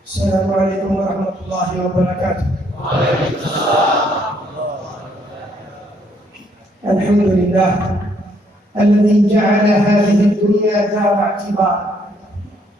Assalamualaikum warahmatullahi wabarakatuh. Alhamdulillah alladzi ja'ala hadhihi dunya dara i'tibar.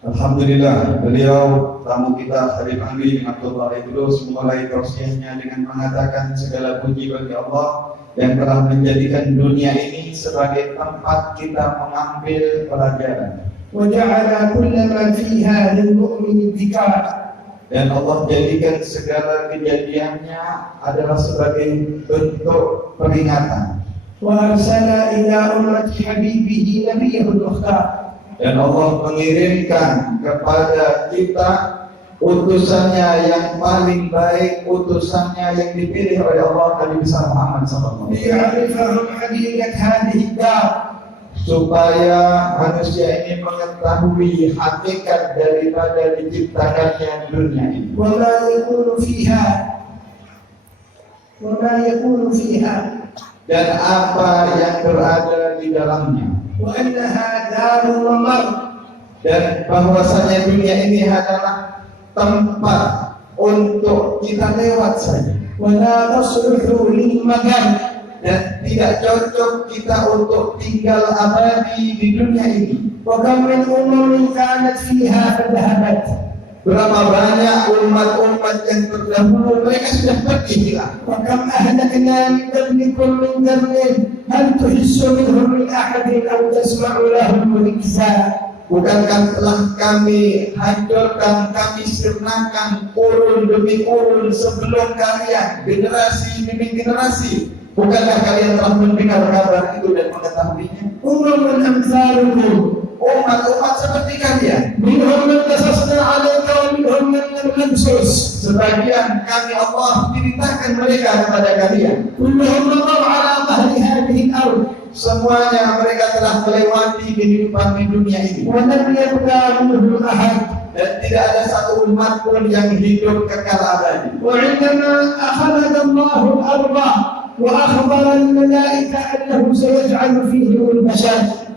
Alhamdulillah, beliau tamu kita Habib Amin Abdullah Idrus memulai tausiahnya dengan mengatakan segala puji bagi Allah yang telah menjadikan dunia ini sebagai tempat kita mengambil pelajaran. Wa ja'ala kulla ma fiha lil mu'mini dzikra. Dan Allah jadikan segala kejadiannya adalah sebagai bentuk peringatan. Wa arsala ila ummati habibihi nabiyyul mukhtar. Dan Allah mengirimkan kepada kita utusannya yang paling baik, utusannya yang dipilih oleh Allah, Nabi besar Muhammad sallallahu alaihi wasallam. Liya'rifahum haqiqat hadhihi ad-dar. Supaya manusia ini mengetahui hakikat daripada diciptakannya dunia ini. Wa ma yakunu fiha. Dan apa yang berada di dalamnya. Wa annaha darul mamar. Dan bahwasanya dunia ini adalah tempat untuk kita lewat saja. Wa la tasluhu lil makan. Dan tidak cocok kita untuk tinggal abadi di dunia ini. Wa kam min ummamin kanat fiha fadhahabat. Berapa banyak umat-umat yang terdahulu mereka sudah pergi hilang. Wa kam ahlakna min qablikum min qarnin hal tuhissu minhum min ahadin aw tasma'u lahum rikza. Bukankah telah kami hancurkan, kami sirnakan kurun demi kurun sebelum kalian, generasi demi generasi. Bukankah kalian telah mendengar kabar itu dan mengetahuinya? Umamun amsalukum, umat-umat seperti kalian. minhum man qasasna 'alaika wa minhum man lam naqsus. Sebagian kami Allah ceritakan mereka kepada kalian. Kulluhum maqaw 'ala dhahri hadhihi al-ard. Semuanya mereka telah melewati kehidupan di dunia ini. Wa lam yabqa minhum ahad. Dan tidak ada satu umat pun yang hidup kekal abadi. Wa 'indama akhadha Allahu al-ardha wa akhbara al-malaika annahu sayaj'alu fihi al-bashar.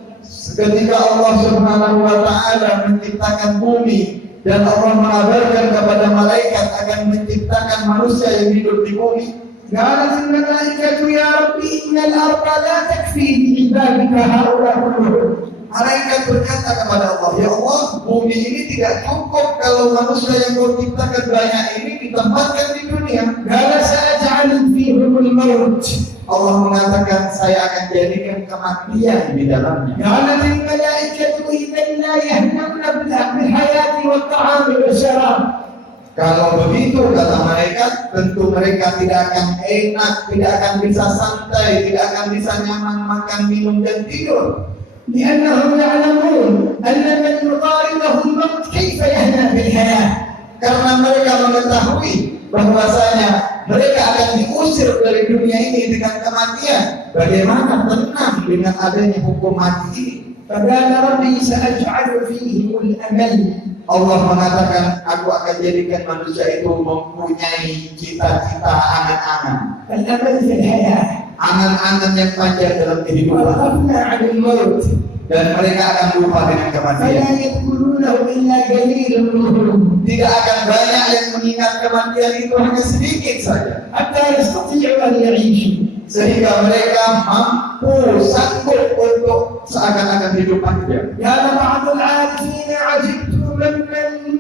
Ketika Allah Subhanahu wa taala menciptakan bumi dan Allah mengabarkan kepada malaikat akan menciptakan manusia yang hidup di bumi, qalat al-malaikatu ya rabbi innal arda la takfi li ibadika haula kulluhum. Malaikat berkata kepada Allah, ya Allah, bumi ini tidak cukup kalau manusia yang kau ciptakan banyak ini ditempatkan di dunia. Qala sa'aj'alu fihim al-maut. Allah mengatakan saya akan jadikan kematian di dalamnya. Qalat al-malaikatu idzan la yahnuna bil hayati wat ta'ami wasyarab. Kalau begitu kata malaikat, tentu mereka tidak akan enak, tidak akan bisa santai, tidak akan bisa nyaman makan, minum dan tidur. لأنهم يعلمون أن من يقارنه الموت كيف يهنأ بالحياة. Karena mereka mengetahui bahwasanya mereka akan diusir dari dunia ini dengan kematian. Bagaimana tenang dengan adanya hukum mati ini? فقال ربي سأجعل فيهم الأمل. Allah mengatakan, aku akan jadikan manusia itu mempunyai cita-cita, angan-angan. الأمل في الحياة. Angan-angan yang panjang dalam kehidupan. وغفلنا عن الموت. Dan mereka akan lupa dengan kematian. فلا يذكرونه إلا قليل منهم. Tidak akan banyak yang mengingat kematian itu, hanya sedikit saja. حتى يستطيعوا أن يعيشوا. Sehingga mereka mampu, sanggup untuk seakan-akan hidup panjang. قال بعض العارفين عجبت ممن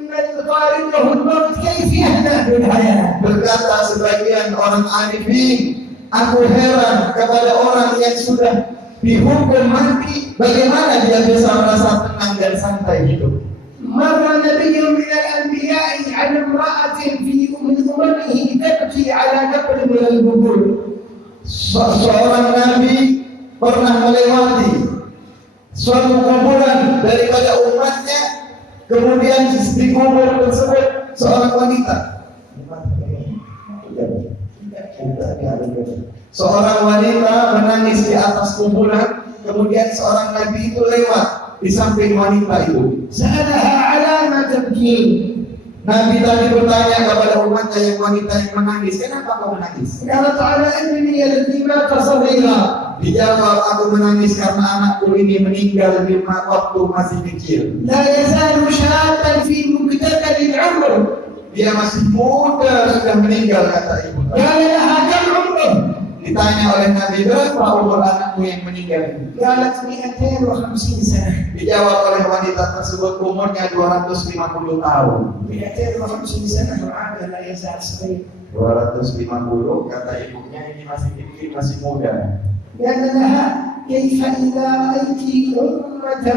يقارنه الموت كيف يهنأ بالحياة. Berkata sebagian orang arifin, aku heran kepada orang yang sudah dihukum mati, bagaimana dia bisa merasa tenang dan santai hidup. مر نبي من الأنبياء على امرأة في من أممه تبكي على قبر من القبور. Seorang nabi pernah melewati suatu kuburan daripada umatnya, kemudian di kubur tersebut seorang wanita. Seorang wanita menangis di atas kuburan, kemudian seorang nabi itu lewat di samping wanita itu. سألها على ما تبكين. Nabi tadi bertanya kepada umatnya yang wanita yang menangis, kenapa kau menangis? قالت على ابني الذي مات صغيرا. Dijawab, aku menangis karena anakku ini meninggal di waktu masih kecil. لا يزال شابا في مقتبل العمر. Dia masih muda sudah meninggal, kata ibu. قال لها كم عمره؟ Ditanya oleh Nabi, berapa umur anakmu yang meninggal ini? قالت 250 سنة. Dijawab oleh wanita tersebut, umurnya 250 tahun. 250 سنة وعاد لا يزال صغير. 250, kata ibunya, ini masih kecil, masih muda. قال لها كيف إذا رأيت أمة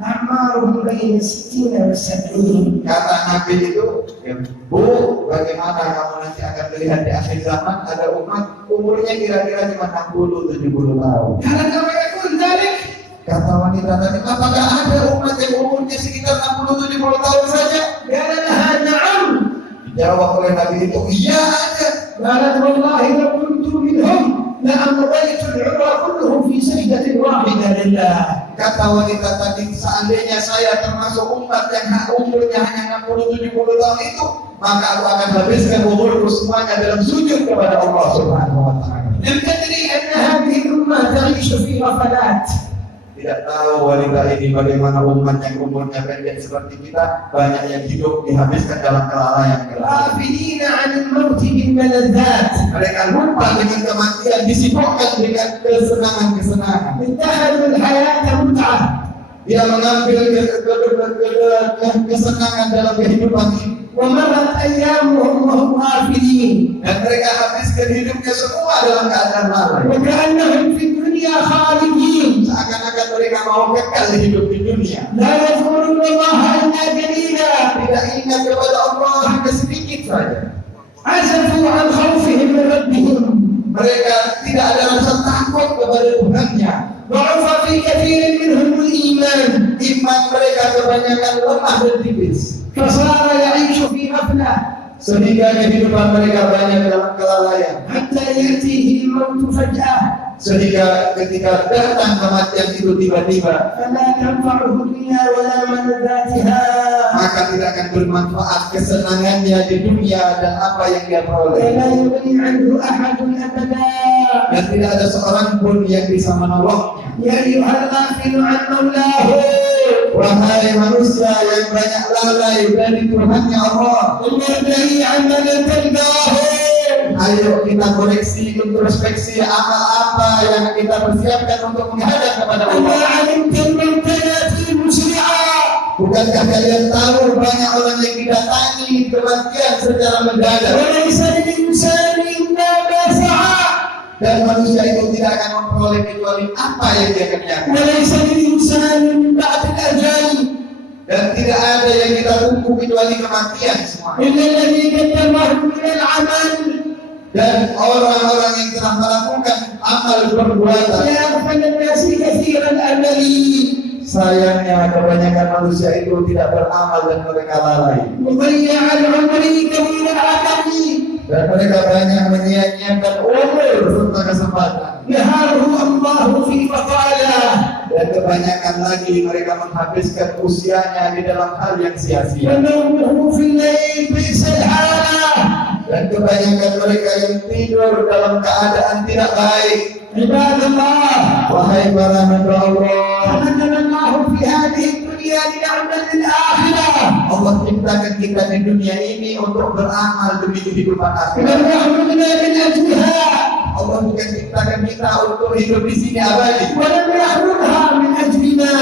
أعمارهم بين 60 و70. Kata Nabi itu, ya, Bu, bagaimana kamu nanti akan melihat di akhir zaman ada umat umurnya kira-kira cuma 60-70 tahun. قالت أما يقول ذلك؟ Kata wanita tadi, apakah ada umat yang umurnya sekitar 60-70 tahun saja? قال لها نعم. Dijawab oleh Nabi itu, iya ada. قالت والله لو كنت منهم لأمضيت العمر كله في سجدة واحدة لله. Kata wanita tadi, seandainya saya termasuk umat yang umurnya hanya 60-70 tahun itu, maka aku akan habiskan umurku semuanya dalam sujud kepada Allah Subhanahu wa Ta'ala. لم تدري أن هذه الأمة تعيش في غفلات. Tidak tahu wanita ini bagaimana umat yang umurnya pendek seperti kita banyak yang hidup dihabiskan dalam kelalaian. غافلين عن الموت بالملذات. Mereka lupa dengan kematian, disibukkan dengan kesenangan-kesenangan. اتخذوا الحياة متعة. Dia mengambil kesenangan dalam kehidupan ini. ومرت أيامهم وهم غافلين. Dan mereka habiskan hidupnya semua dalam keadaan lalai. وكأنهم في الدنيا خالدين. Seakan-akan mereka mau kekal hidup di dunia. لا يذكرون الله إلا قليلا. Tidak ingat kepada Allah hanya sedikit saja. عزفوا عن خوفهم من ربهم. Mereka tidak ada rasa takut kepada Tuhannya. ضعف في كثير منهم الإيمان. Iman mereka kebanyakan lemah dan tipis. فصار يعيش في غفلة. Sehingga kehidupan mereka banyak dalam kelalaian. حتى يأتيه الموت فجأة. Sehingga ketika datang kematian itu tiba-tiba, فلا تنفعه الدنيا ولا ملذاتها. maka tidak akan bermanfaat kesenangannya di dunia dan apa yang dia peroleh. ولا يغني عنه أحد أبدا. Dan tidak ada seorang pun yang bisa menolongnya. يا أيها الغافل عن مولاه. Wahai manusia yang banyak lalai dari Tuhannya Allah, ومرتهي عمن تلقاه. ayo kita koreksi, introspeksi amal apa yang kita persiapkan untuk menghadap kepada أما Allah. علمت الموت يأتي مسرعا. Bukankah kalian tahu banyak orang yang didatangi kematian secara mendadak, وليس للإنسان إلا ما سعى. dan manusia itu tidak akan memperoleh kecuali apa yang dia kerjakan. وليس للإنسان من بعد الأجل Dan tidak ada yang kita tunggu kecuali kematian semua. إلا الذي قدمه من العمل. Dan orang-orang yang telah melakukan amal perbuatan, يا أغفل الناس كثير الأمل. sayangnya kebanyakan manusia itu tidak beramal dan mereka lalai. مضيع العمر قليل العمل. Dan mereka banyak menyia-nyiakan umur serta kesempatan. نهاره الله في بطالة. Dan kebanyakan lagi mereka menghabiskan usianya di dalam hal yang sia-sia. ونومه في الليل بئس الحالة. Dan kebanyakan mereka yang tidur dalam keadaan tidak baik. عباد الله. Wahai para hamba Allah, خلقنا الله في هذه الدنيا لنعمل للآخرة. Allah ciptakan kita di dunia ini untuk beramal demi kehidupan akhirat. ولم يخلقنا من أجلها. Allah bukan ciptakan kita untuk hidup di sini abadi. ولم يخلقها من أجلنا.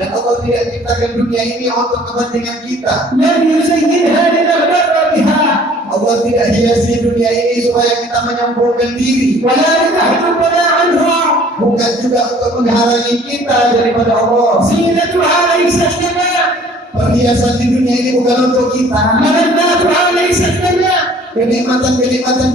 Dan Allah tidak ciptakan dunia ini untuk kepentingan kita. لم يزينها لنغتر بها. Allah tidak hiasi dunia ini supaya kita menyombongkan diri. ولا لنحجبنا عنها. Bukan juga untuk menghalangi kita daripada Allah. زينتها ليست لنا. Perhiasan di dunia ini bukan untuk kita. ملذاتها ليست لنا. Kenikmatan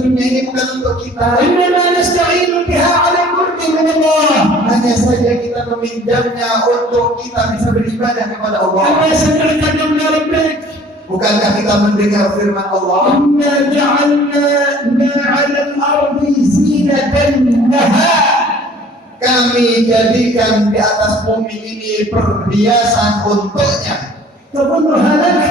dunia ini bukan untuk kita. إنما نستعين بها على القرب من الله. Hanya saja kita meminjamnya untuk kita bisa beribadah kepada Allah. أما سمعت قول ربك. Bukankah kita mendengar firman Allah? إنا جعلنا ما على الأرض زينة لها. Kami jadikan di atas bumi ini perhiasan untuknya. تظنها لك.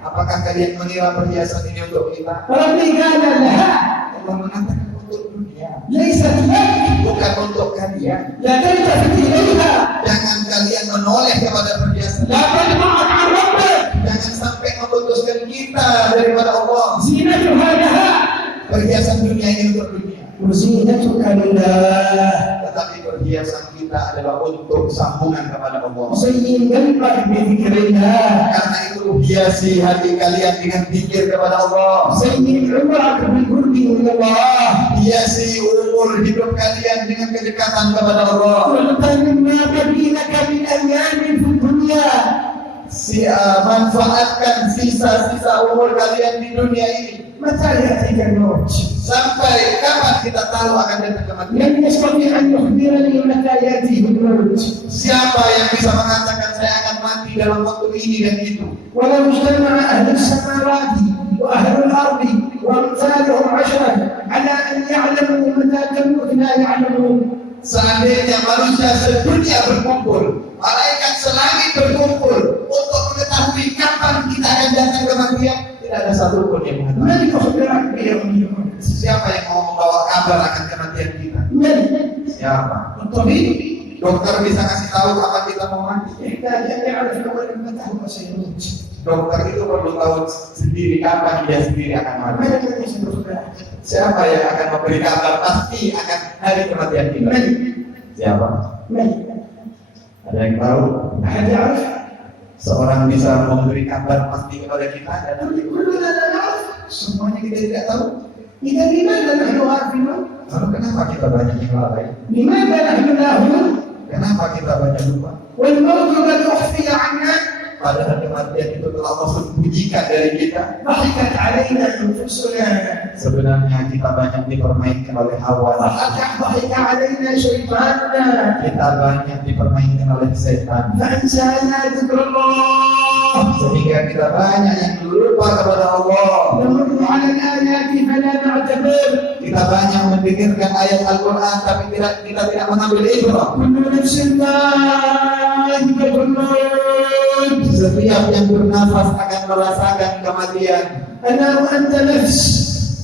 Apakah kalian mengira perhiasan ini untuk kita? ربي قال لها Allah mengatakan untuk dunia, ليست لك bukan untuk kalian. لا تلتفت إليها Jangan kalian menoleh kepada perhiasan. لا تدفعك عن ربك Jangan sampai memutuskan kita daripada Allah. زينتها لها Perhiasan dunia ini untuk dunia, وزينتك لله tetapi perhiasan kita adalah untuk sambungan kepada Allah. زين قلبك بذكر الله Karena itu hiasi hati kalian dengan zikir kepada Allah. زين عمرك بالقرب من الله Hiasi umur hidup kalian dengan kedekatan kepada Allah. واغتنم ما بقي لك من أيام في الدنيا Manfaatkan sisa-sisa umur kalian di dunia ini. متى يأتيك الموت Sampai kapan kita tahu akan datang kematian? لن يستطيع أن يخبرني متى يأتيه الموت Siapa yang bisa mengatakan saya akan mati dalam waktu ini dan itu? ولو اجتمع أهل السماوات وأهل الأرض وأمثالهم عشرة على أن يعلموا متى تموت لا يعلمون Seandainya manusia sedunia berkumpul, malaikat selangit berkumpul untuk mengetahui kapan kita akan datang kematian, tidak ada satupun yang mengetahui. من يخبرك بيوم الموت Siapa yang mau membawa kabar akan kematian kita? من Siapa? الطبيب Dokter bisa kasih tahu kapan kita mau mati. يحتاج أن يعرف أولا متى هو سيموت Dokter itu perlu tahu sendiri kapan dia sendiri akan mati. من الذي سيخبرك Siapa yang akan memberi kabar pasti akan hari kematian kita? من Siapa? من Ada yang tahu? أحد يعرف Seorang bisa memberi kabar pasti kepada kita dan كلنا لا نعرف semuanya kita tidak tahu. إذا لماذا نحن عارفين Lalu kenapa kita banyak yang lalai? لماذا نحن لاهون Kenapa kita banyak lupa? والموت قد أخفي عنا Padahal kematian itu telah Allah sembunyikan dari kita. ضحكت علينا أنفسنا Sebenarnya kita banyak dipermainkan oleh hawa nafsu. ضحك علينا شيطاننا Kita banyak dipermainkan oleh setan. فأنسانا ذكر الله Sehingga kita banyak yang lupa kepada Allah. نمر على الآيات فلا نعتبر Kita banyak mendengarkan ayat Al-Quran tapi kita tidak mengambil ibrah. كل نفس ذائقة الموت Setiap yang bernafas akan merasakan kematian. أنا وأنت نفس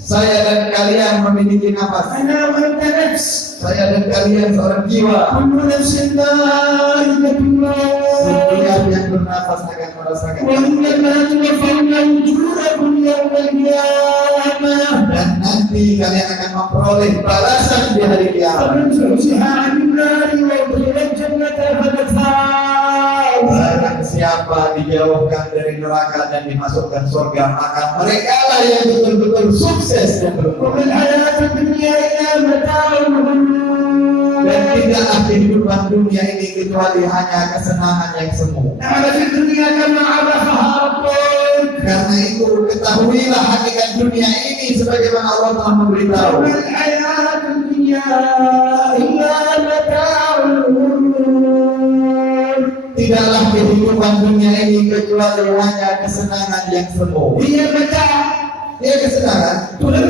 Saya dan kalian memiliki nafas. أنا وأنت نفس Saya dan kalian seorang jiwa. كل نفس ذائقة الموت Setiap yang bernafas akan merasakan. وإنما توفون أجوركم يوم القيامة Dan nanti kalian akan memperoleh balasan di hari kiamat. فمن زحزح عن النار وأدخل الجنة فقد فاز Barang siapa dijauhkan dari neraka dan dimasukkan surga, maka mereka lah yang betul-betul sukses dan وما beruntung. الحياة الدنيا إلا متاع الغرور Dan tidaklah kehidupan dunia ini kecuali hanya kesenangan yang semu. اعرف الدنيا كما عرفها ربك Karena itu ketahuilah hakikat dunia ini sebagaimana Allah telah memberitahu. وما الحياة الدنيا إلا متاع الغرور Tidaklah kehidupan dunia ini kecuali hanya kesenangan yang semu. هي متاع Dia kesenangan تغر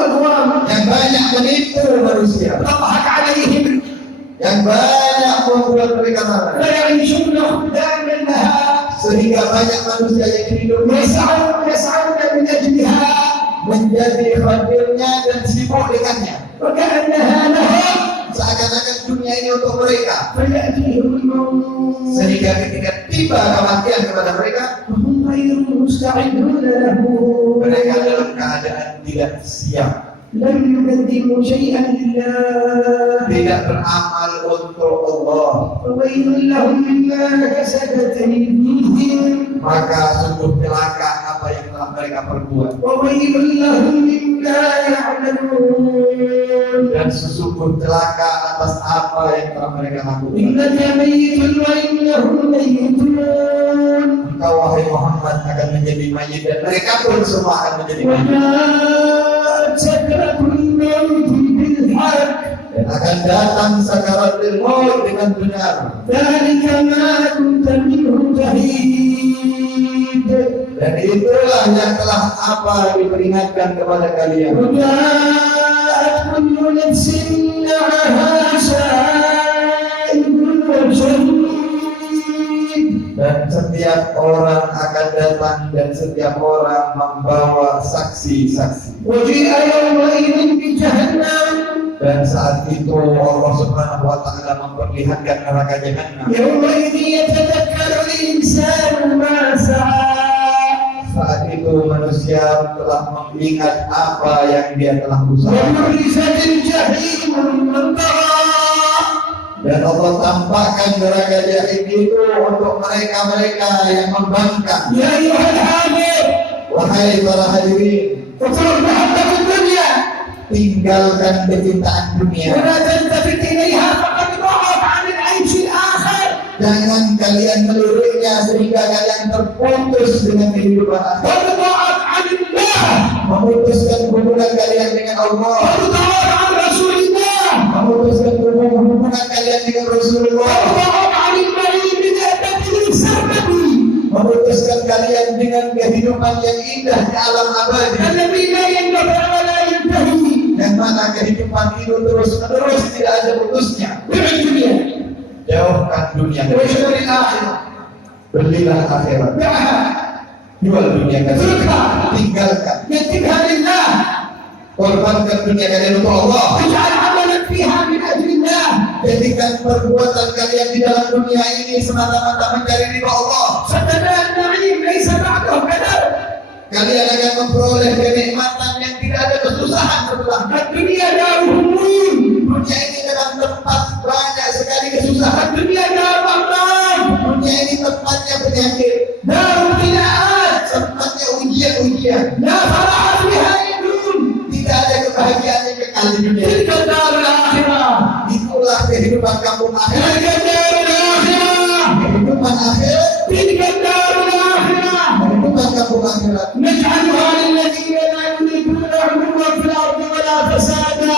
أدوار yang banyak menipu manusia, تضحك عليهم yang banyak membuat mereka marah, فيعيشون خداما لها sehingga banyak manusia yang hidup يسعون من أجلها menjadi khawatirnya dan sibuk dengannya, وكأنها لهم seakan-akan dunia ini untuk mereka. فيأتيهم الموت Sehingga ketika tiba kematian kepada mereka, وهم غير مستعدون له mereka dalam keadaan tidak siap, لم يقدموا شيئا لله tidak beramal untuk Allah. فويل لهم مما كسبت أيديهم Maka sungguh celaka apa yang telah mereka perbuat, وويل لهم مما يعملون dan sesungguh celaka atas apa yang telah mereka lakukan. إنك ميت وإنهم ميتون Engkau wahai Muhammad akan menjadi mayit dan mereka pun semua akan menjadi mayit. وجاءت سكرة الموت بالحق Dan akan datang sakaratul maut dengan benar. ذلك ما كنت منه تحيد Dan itulah yang telah apa diperingatkan kepada kalian. وجاءت كل نفس معها سائق وشهيد Dan setiap orang akan datang dan setiap orang membawa saksi-saksi. وجيء يومئذ بجهنم Dan saat itu Allah Subhanahu wa taala memperlihatkan neraka Jahannam. يومئذ يتذكر الإنسان ما سعى Saat itu manusia telah mengingat apa yang dia telah usahakan. وبرزت الجحيم لمن طغى Dan Allah tampakkan neraka Jahim itu untuk mereka-mereka yang membangkang. يا أيها الحاضر Wahai para hadirin, اترك محبة الدنيا tinggalkan kecintaan dunia. ولا تلتفت إليها فقد ضاعت عن العيش الآخر. Jangan kalian meliriknya sehingga kalian terputus dengan kehidupan akhir. قد ضاعت عن الله Memutuskan hubungan kalian dengan Allah. قد ضاعت عن رسول الله Memutuskan hubungan kalian dengan Rasulullah. قد ضاعت عن المعين بذاته سرمدي Memutuskan kalian dengan kehidupan yang indah di alam abadi. الذي لا ينقطع ولا ينتهي. Yang mana kehidupan itu terus-menerus tidak ada putusnya. بع الدنيا Jauhkan dunia. واشتري الآخرة. Belilah akhirat. دعها Jual dunia kalian. اتركها Tinggalkan. يتبها لله. Korbankan dunia kalian untuk Allah. اجعل عملا فيها من أجل الله. Jadikan perbuatan kalian di dalam dunia ini semata-mata mencari ridha Allah. فتنال النعيم ليس بعده كدر. Kalian akan memperoleh kenikmatan yang tidak ada kesusahan sebelahnya. الدنيا دار هموم. Dunia ini adalah tempat banyak sekali kesusahan. الدنيا دار أمراض. Dunia ini tempatnya penyakit, دار ابتلاءات. tempatnya ujian-ujian. لا فرح فيها يدوم. Tidak ada kebahagiaan yang kekal di dunia. تلك الدار الآخرة. Itulah kehidupan kampung akhirat. تلك الدار الآخرة. Kehidupan akhirat, تلك الدار الآخرة. kehidupan kampung akhirat. نجعلها للذين لا يريدون علوا في الأرض ولا فسادا.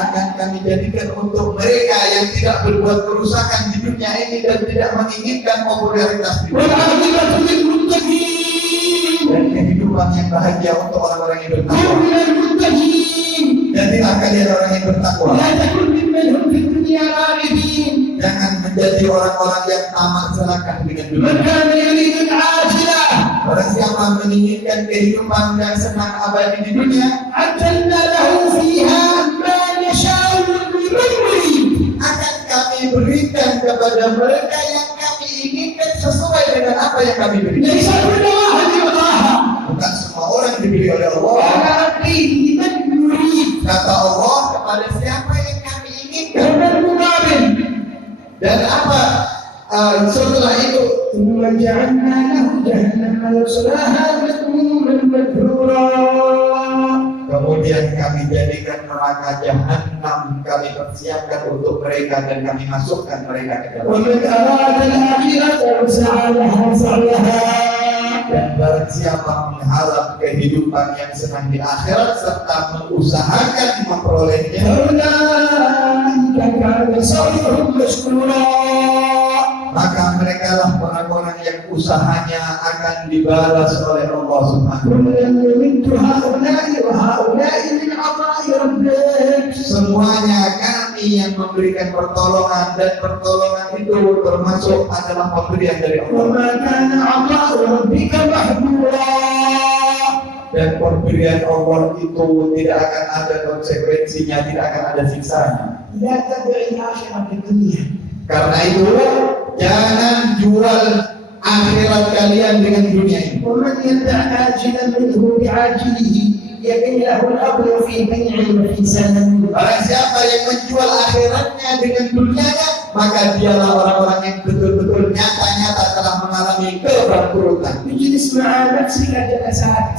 Akan kami jadikan untuk mereka yang tidak berbuat kerusakan di dunia ini dan tidak menginginkan popularitas di dunia. والعاقبة للمتقين. Dan kehidupan yang bahagia untuk orang-orang yang كن bertakwa. من المتقين. Jadilah kalian orang yang bertakwa. لا تكن ممن هم في الدنيا راغبين. Jangan menjadi orang-orang yang tamak selakah dengan من dunia. كان يريد العاجلة Barang siapa menginginkan kehidupan yang senang abadi di dunia, عجلنا له فيها ما نشاء لمن نريد. akan kami berikan kepada mereka yang kami inginkan sesuai dengan apa yang kami berikan. ليس كل واحد يعطاها. Bukan semua orang diberi oleh Allah. وعلى ربه لمن يريد. Kata Allah kepada siapa yang kami inginkan. وما المقابل. Dan apa setelah itu? ثم جعلنا له جهنم يصلاها مذموما مدحورا. Kemudian kami jadikan neraka Jahannam, kami persiapkan untuk mereka dan kami masukkan mereka ke dalam. ومن أراد الآخرة وسعى لها سعيها. Dan barang siapa mengharap kehidupan yang senang di akhirat serta mengusahakan memperolehnya, فأولئك كان سعيهم مشكورا. maka mereka lah orang-orang yang usahanya akan dibalas oleh Allah Subhanahu wa كلا نمد هؤلاء وهؤلاء من عطاء ربك. Semuanya kami yang memberikan pertolongan dan pertolongan itu termasuk adalah pemberian dari Allah. وما كان عطاء ربك محظورا. Dan pemberian Allah itu tidak akan ada konsekuensinya, tidak akan ada siksanya. لا تدع الآخرة في الدنيا. Karena itu jangan jual akhirat kalian dengan dunia ini. ومن يدع عاجلا منه بعاجله يبين له الأمر في بيع وفي سلم. Barang siapa yang menjual akhiratnya dengan dunianya, maka dialah orang-orang yang betul-betul nyata-nyata telah mengalami kebangkrutan. اجلس مع نفسك جلسات.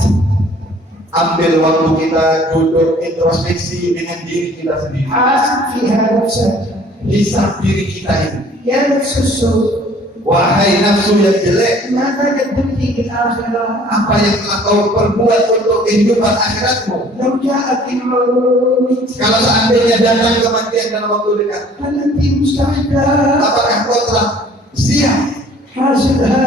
Ambil waktu kita duduk introspeksi dengan diri kita sendiri. حاسب فيها نفسك. Hisab diri kita ini. يا نفس السوء Wahai nafsu yang jelek, ماذا قدمت في الآخرة؟ apa yang telah kau perbuat untuk kehidupan akhiratmu? لو جاءت الموت Kalau seandainya datang kematian dalam waktu dekat, هل أنت مستعدة؟ apakah kau telah siap? حاسبها.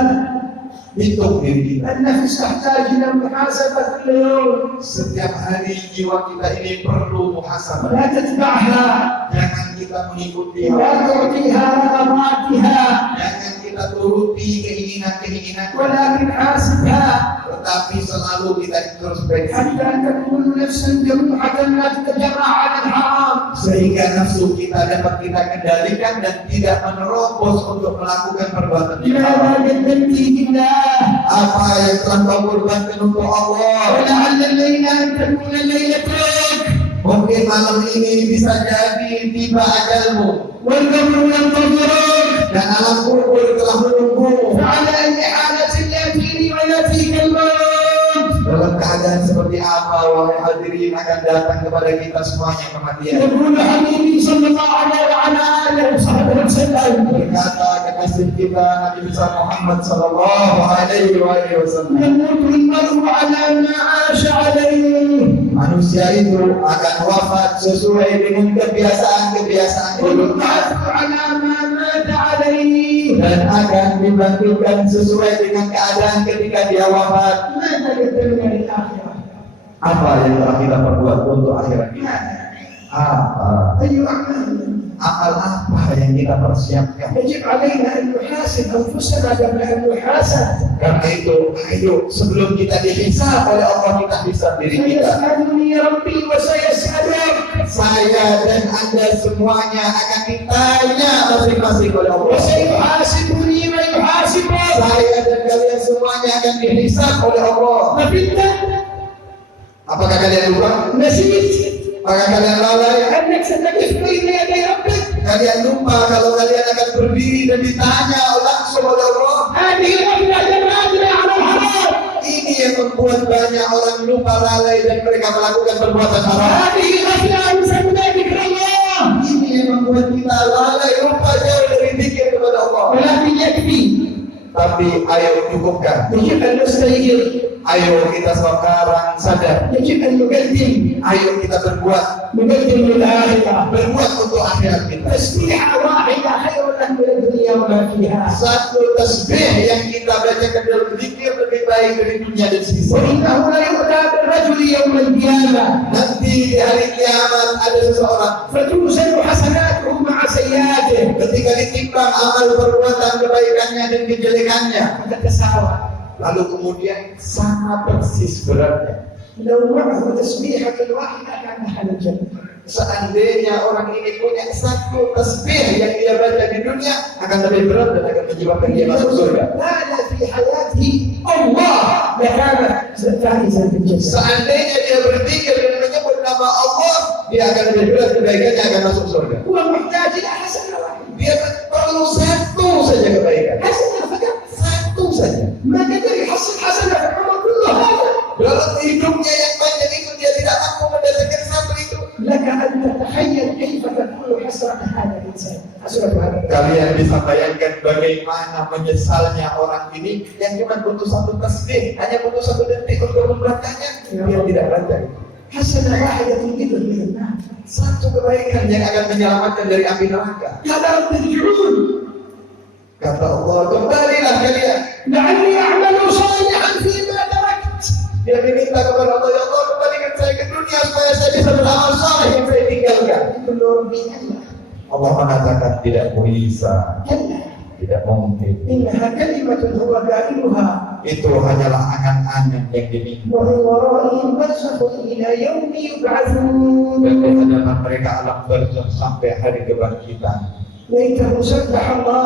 hitung diri kita. النفس تحتاج إلى محاسبة كل يوم. Setiap hari jiwa kita ini perlu muhasabah. لا تتبعها. Jangan kita mengikuti لا تعطيها رغباتها. Jangan kita turuti keinginan-keinginan. ولكن حاسبها. Tetapi selalu kita introspeksi. حتى تكون نفسا جموعة لا تتجرع على الحرام. Sehingga nafsu kita dapat kita kendalikan dan tidak menerobos untuk melakukan perbuatan yang haram. لماذا قدمت لله؟ Apa yang telah kau korbankan untuk Allah? ولعل الليلة أن تكون ليلتك. Mungkin malam ini bisa jadi tiba ajalmu والقبر ينتظرك. dan alam kubur telah menunggu. فعلى أي حالة يأتيني ويأتيك الموت. Dalam keadaan seperti apa wahai hadirin akan datang kepada kita semuanya kematian. يقول حبيبي صلى الله عليه وعلى آله وصحبه وسلم. Berkata kekasih kita Nabi besar Muhammad sallallahu alaihi wasallam. يموت المرء على ما عاش عليه. Manusia itu akan wafat sesuai dengan kebiasaan-kebiasaan hidupnya ويبعث على ما مات عليه. dan akan dibangkitkan sesuai dengan keadaan ketika dia wafat. ماذا قدمنا للآخرة؟ Apa yang telah kita perbuat untuk akhirat kita? ماذا؟ Apa? أي أعمال؟ Amal apa yang kita persiapkan? يجب علينا أن نحاسب أنفسنا قبل أن نحاسب. Karena itu, ayo sebelum kita dihisab oleh Allah, kita hisab diri kita. سيسألني ربي وسيسألك. Saya dan Anda semuanya akan ditanya masing-masing oleh Allah. وسيحاسبني ويحاسبك. Saya dan kalian semuanya akan dihisab oleh Allah. نفدت؟ Apakah kalian lupa? نسيت Apakah kalian lalai? أنك ستقف بين يدي ربك؟ Kalian lupa kalau kalian akan berdiri dan ditanya langsung oleh Allah. هذه الغفلة الراجلة على الحرام. Ini yang membuat banyak orang lupa, lalai dan mereka melakukan perbuatan haram. هذه الغفلة عن سبيل ذكر الله. Ini yang membuat kita lalai, lupa jauh dari zikir kepada Allah. ولكن يكفي. Tapi ayo cukupkan. يجب أن نستيقظ. Ayo kita sekarang sadar. يجب أن نقدم. Ayo kita berbuat. نقدم للآخرة. Berbuat untuk akhirat kita. تسبيحة واحدة خير لك من الدنيا وما فيها. Satu tasbih yang kita bacakan dalam zikir lebih baik dari dunia dan seisinya. وإنه لا يؤتى بالرجل يوم القيامة Nanti di hari kiamat ada seseorang فتوزن حسناته مع سيئاته ketika ditimbang amal perbuatan kebaikannya dan kejelekannya, فتتساوى. lalu kemudian sama persis beratnya. لو معه تسبيحة واحدة كان أهل الجنة. Seandainya orang ini punya satu tasbih yang dia baca di dunia, akan lebih berat dan akan menyebabkan dia masuk surga. كان في حياته الله لكان فائزا بالجنة. Seandainya dia berzikir dan menyebut nama Allah, dia akan lebih berat kebaikannya, akan masuk surga. هو محتاج إلى حسنة واحدة. Dia perlu satu saja kebaikan, حسنة فقط. satu saja. ما قدر يحصل حسنة في العمر كله هذا. Dalam hidupnya yang banyak itu dia tidak mampu mendatangkan satu itu. لك أن تتخيل كيف تكون حسرة هذا الإنسان. حسرة هذا. Kalian bisa bayangkan bagaimana menyesalnya orang ini yang cuma butuh satu tasbih, hanya butuh satu detik untuk membacanya, dia tidak baca. حسنة واحدة تنقذه من النار. Satu kebaikan yang akan menyelamatkan dari api neraka. هذا رب الجعود. Kata Allah, kembalilah kalian. لعلي أعمل صالحا فيما تركت. Dia diminta kepada Allah, ya Allah kembalikan saya ke dunia supaya saya bisa beramal saleh yang saya tinggalkan. يقول له ربي كلا Allah mengatakan tidak bisa, كلا tidak mungkin. إنها كلمة هو قائلها Itu hanyalah angan-angan yang diminta. ومن ورائهم برزخ إلى يوم Dan di يبعثون. hadapan mereka alam barzakh sampai hari kebangkitan. ليته سبح الله.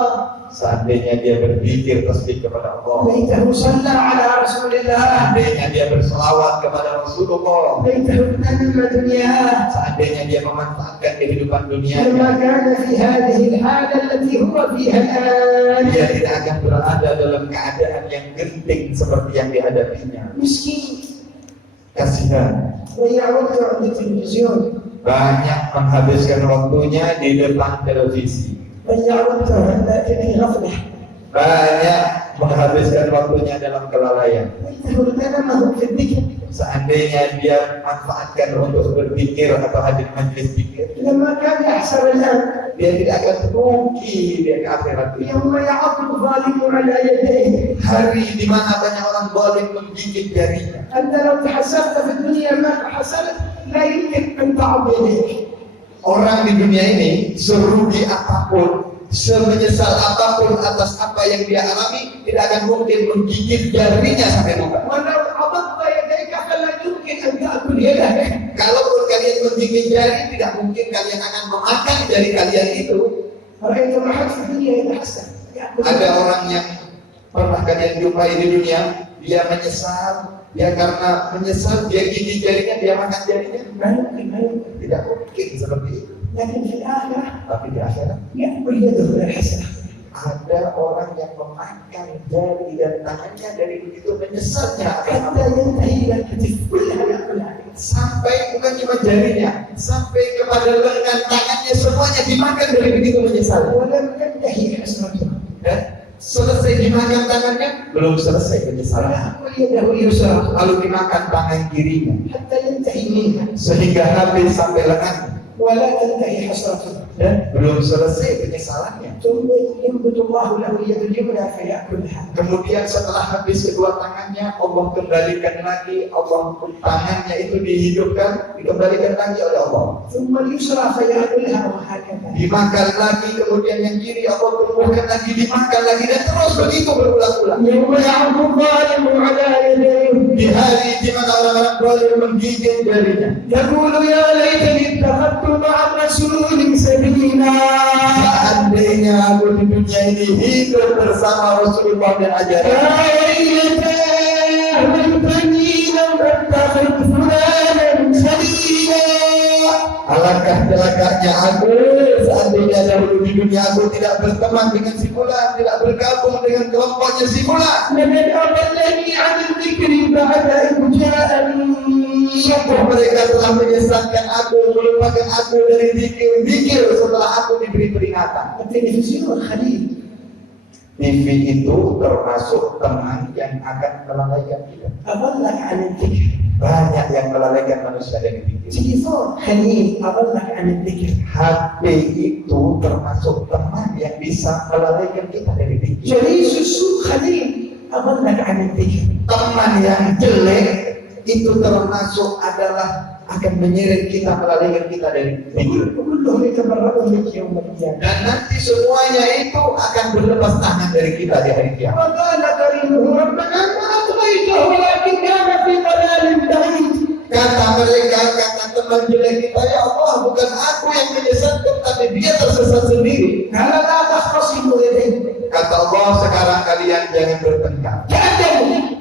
Seandainya dia berzikir tasbih kepada Allah, ليته صلى على رسول الله. seandainya dia berselawat kepada Rasulullah, ليته اغتنم دنياه. seandainya dia memanfaatkan kehidupan لما dunianya, كان في هذه الحالة التي هو فيها الآن. dia tidak akan berada dalam keadaan yang genting seperti yang dihadapinya. مسكين Kasihan, ضيع وقته عند التلفزيون. banyak menghabiskan waktunya di depan televisi, ضيع وقته عند في غفلة. banyak menghabiskan waktunya dalam kelalaian. ليته اغتنمه في الذكر. Seandainya dia manfaatkan untuk berzikir atau hadir majlis zikir, لما كان يحسب الآن dia tidak akan rugi di akhirat. يوم يعض الظالم على يديه. Hari di mana banyak orang zalim menggigit jarinya. أنت لو تحسبت في الدنيا ما حصلت لا يمكن أن تعض يديك. Orang di dunia ini serugi apapun, semenyesal apapun atas apa yang dia alami, tidak akan mungkin menggigit jarinya sampai luka. ولو عضضت يديك فلا يمكن أن تأكل يدك. Kalaupun kalian menggigit jari, tidak mungkin kalian akan memakan jari kalian itu. رأيت أحد في الدنيا يتحسن يأكل. Ada orang yang pernah kalian jumpai di dunia, dia menyesal, dia karena menyesal dia gigit jarinya, dia makan jarinya. ما يمكن. Tidak mungkin seperti itu. لكن في الآخرة Tapi di akhirat يأكل يده من الحسنة. ada orang yang memakan jari dan tangannya dari begitu menyesalnya, حتى ينتهي إلى الكتف كلها يأكلها. sampai bukan cuma jarinya, sampai kepada lengan tangannya semuanya dimakan dari begitu menyesal. ولم ينتهي حسنته. Dan selesai dimakan tangannya, belum selesai penyesalan. يأكل يده اليسرى Lalu dimakan tangan kirinya حتى ينتهي منها sehingga habis sampai lengannya. ولا تنتهي حسرته. Dan belum selesai penyesalannya. ثم ينبت الله له اليد اليمنى فيأكلها. Kemudian setelah habis kedua tangannya, Allah kembalikan lagi, tangannya itu dihidupkan, dikembalikan lagi oleh Allah. ثم اليسرى فيأكلها وهكذا. Dimakan lagi, kemudian yang kiri Allah tumbuhkan lagi, dimakan lagi, dan terus begitu berulang-ulang. يوم يعض الظالم على يديه Di hari di mana orang-orang zalim menggigit jarinya, يقول يا ليتني اتخذت مع الرسول سبيلا. seandainya aku di dunia ini hidup bersama Rasulullah dan ajaran. يا ويلتاه ليتني لم اتخذ فلانا خليلا. Alangkah celakanya aku seandainya dahulu di dunia aku tidak berteman dengan si fulan, tidak bergabung dengan kelompoknya si fulan. لقد أضلني عن الذكر بعد إذ جاءني. Sungguh mereka telah menyesatkan aku, melupakan aku dari zikir setelah aku diberi peringatan. التلفزيون خليل. TV itu termasuk teman yang akan melalaikan kita. أضلك عن الذكر. Banyak yang melalaikan manusia dari zikir. تليفون خليل أضلك عن الذكر. HP itu termasuk teman yang bisa melalaikan kita dari zikir. جليس السوء خليل أضلك عن الذكر. Teman yang jelek itu termasuk adalah akan menyeret kita, melalaikan kita dari zikir. كلهم يتبرؤون منك يوم القيامة. Dan nanti semuanya itu akan berlepas tangan dari kita di hari kiamat. وقال قرينه ربنا ما أطغيته ولكن كان في ضلال بعيد. Kata mereka, kata teman jelek kita, ya Allah, bukan aku yang menyesatkan, tapi dia tersesat sendiri. قال لا تختصموا يديه. Kata Allah, sekarang kalian jangan bertengkar. تأدبوا.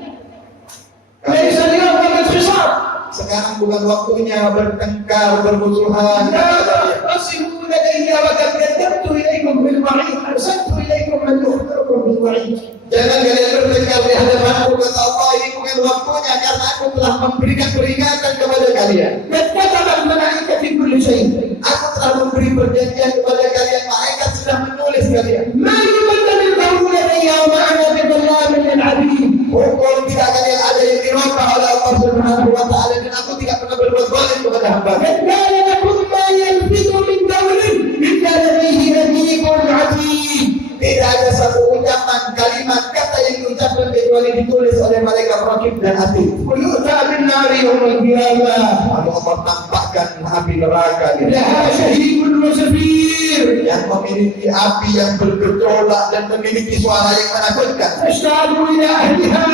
ليس اليوم الانتصار. Sekarang bukan waktunya bertengkar, bermusuhan. لا تختصموا لدي وقد قدمت إليكم بالوعيد. أرسلت إليكم من يخبركم بالوعيد. Jangan kalian bertengkar di hadapanku, kata Allah, ini bukan waktunya karena aku telah memberikan peringatan kepada kalian. قد كتب الملائكة في كل شيء. Aku telah memberi perjanjian kepada kalian, malaikat sudah menulis kalian. ما يبدل القول لدي وما أنا بظلام للعبيد. Hukum tidak kalian ada yang dirubah oleh Allah Subhanahu wa Ta'ala, dan aku tidak pernah berbuat zalim kepada hamba. قد كان لكم ما يلفظ من قول إلا لديه رقيب عتيد. Tidak ada satu ucapan, kalimat, kata yang diucapkan kecuali ditulis oleh malaikat raqib dan atid. ويؤتى بالنار يوم القيامة. Lalu Allah tampakkan api neraka di لها شهيد وزفير. yang memiliki api yang bergejolak dan memiliki suara yang menakutkan. تشتعل إلى أهلها.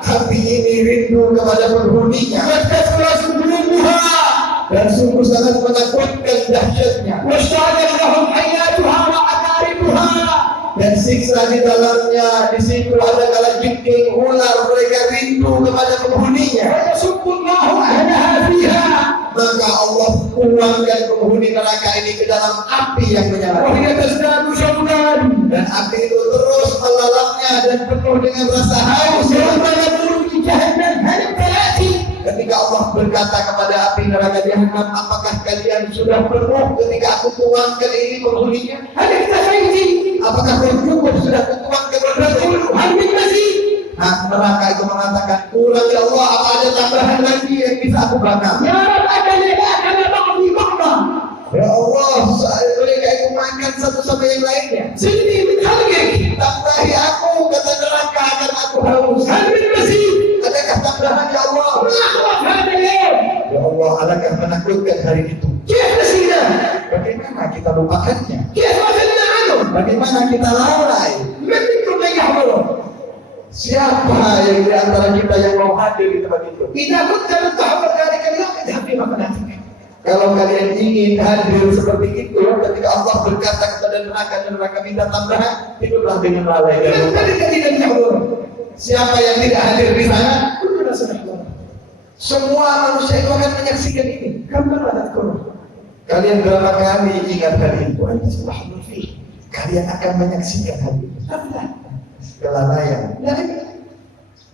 Api ini rindu kepada penghuninya وتكثر صدورها. dan sungguh sangat menakutkan dahsyatnya. واشتعلت لهم حياتها وعقاربها. Dan siksa di dalamnya, di situ ada kalajengking, ular, mereka rindu kepada penghuninya. ويصب الله أهلها فيها. Maka Allah tuangkan penghuni neraka ini ke dalam api yang menyala. وهي تزداد شوقا. Dan api itu terus melalapnya dan penuh dengan rasa haus. يوم يقول في جهنم هل امتلأت. Ketika Allah berkata kepada api neraka Jahannam, apakah kalian sudah penuh ketika aku tuangkan ini penghuninya? هل اكتفيت. Apakah cukup sudah kutuangkan penghuninya? هل من مزيد. Nah, neraka itu mengatakan, kurang ya Allah, apa ada tambahan lagi yang bisa aku bakar? يا رب أكل بعضي بعضا. Ya Allah, saat mereka itu makan sama yang lainnya. زدني من خلقك. Tambahi aku kata neraka agar aku haus. هل من مزيد؟ Adakah tambahan ya Allah? ما أخوف هذا اليوم. Ya Allah, adakah menakutkan hari itu? كيف نسيناه؟ Bagaimana kita lupakannya? كيف غفلنا عنه؟ Bagaimana kita lalai? من منكم من يحضره؟ Siapa yang di antara kita yang mau hadir di tempat itu? إذا كنت من تحضر ذلك اليوم اذهب في مقالاتك. Kalau kalian ingin hadir seperti itu, ketika Allah berkata kepada neraka minta tambahan, hiduplah dengan lalai dan من lupa. الذي لم يحضره؟ Siapa yang tidak hadir di sana? كلنا سنحضره. Semua manusia itu akan menyaksikan ini. كم مرة تذكره؟ Kalian berapa kali ingat hal itu? وأنت ستحضر فيه. Kalian akan menyaksikan hal itu. غفلة. Kelalaian, لعب.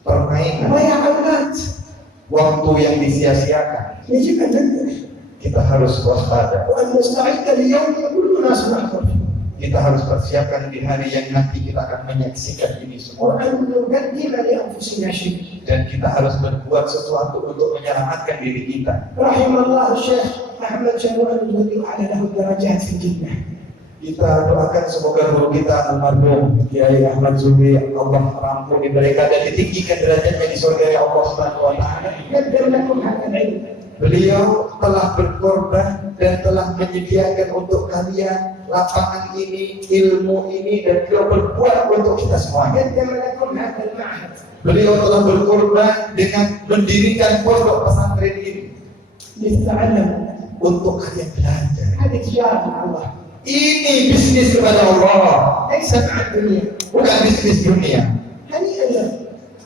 permainan, ضياع أولاد. waktu yang disia-siakan. يجب أن ننتبه Kita harus waspada. وأن نستعد ليوم كلنا سنحضر فيه. Kita harus persiapkan di hari yang nanti kita akan menyaksikan ini semua. وأن نقدم لأنفسنا شيء. Dan kita harus berbuat sesuatu untuk menyelamatkan diri kita. رحم الله الشيخ أحمد شنوان الذي أعلى له الدرجات في الجنة. Kita doakan semoga guru kita almarhum Kiai Ahmad Zubi, Allah merampuni mereka dan ditinggikan derajatnya di surga ya Allah Subhanahu wa taala. قدر لكم هذا العلم. Beliau telah berkorban dan telah menyediakan untuk kalian lapangan ini, ilmu ini, dan beliau berbuat untuk kita semua. قدم لكم هذا المعهد. Beliau telah berkorban dengan mendirikan pondok pesantren ini لتتعلم. untuk kalian belajar. هذه تجارة مع الله. Ini bisnis kepada Allah, ليس مع الدنيا. bukan bisnis dunia. هنيئا له.